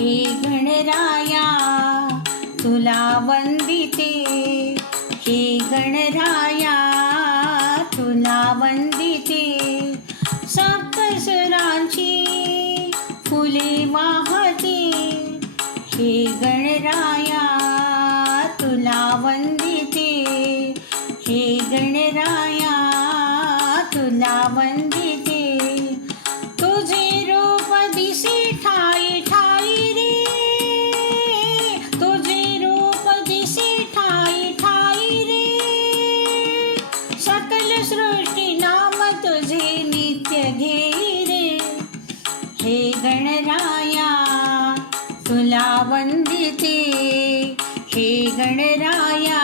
हे गणराया तुला वंदिते. हे गणराया तुला वंदिते. सप्तसरांची फुले वाहते. हे गणराया तुला वंदिते. हे गणराया तुला वंद घेरे रे हे गणराया तुला वंदिते. हे गणराया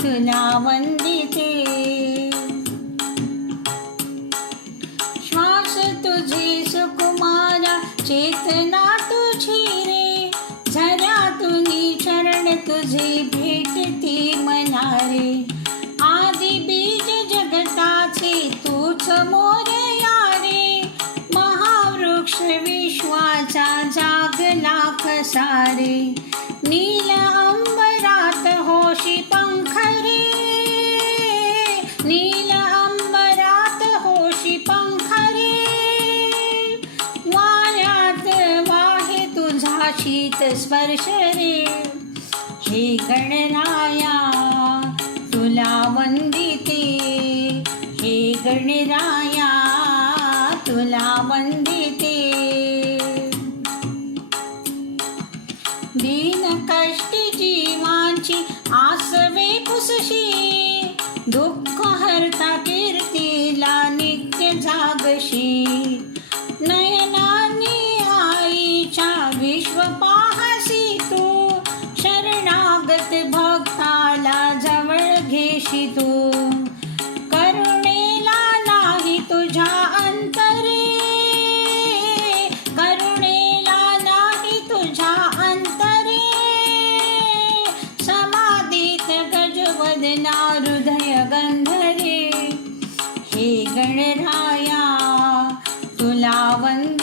तुला वंदिते. श्वास तुझी सुकुमारा चेतना तुझी रे. झऱ्यातुनी चरण तुझी भेटती मनारे. रे सारे. नील अंबरात होशी पंखरे. नील अंबरात होशी पंखरे. वायात वाऱ्यात वाहे तुझा शीत स्पर्श रे. हे गणराया तुला वंदिते. हे गणराया देशी तू. करुणेला नाही तुझ्या अंतरे. करुणेला नाही तुझ्या अंतरे. समाधीत गजवदना हृदय गंधरे. हे गणराया तुला वंद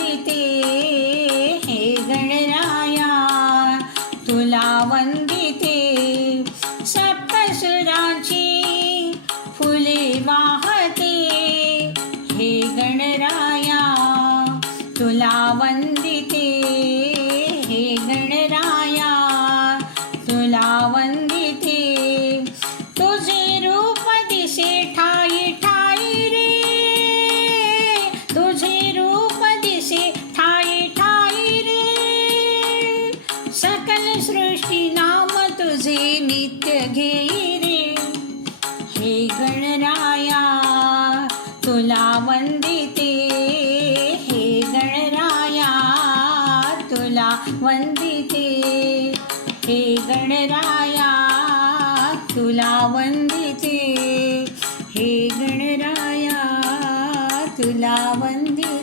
तुला वंदिते हे गणराया. तुला वंदिते तुझे रूप दिसे ठाई ठाई रे. तुझे रूप दिसे ठाई ठाई रे. सकल सृष्टी नाम तुझे नित्य घेई रे. हे गणराया तुला वंदिते तुला वंदिते. हे गणराया तुला वंदिते. हे गणराया तुला वंदिते.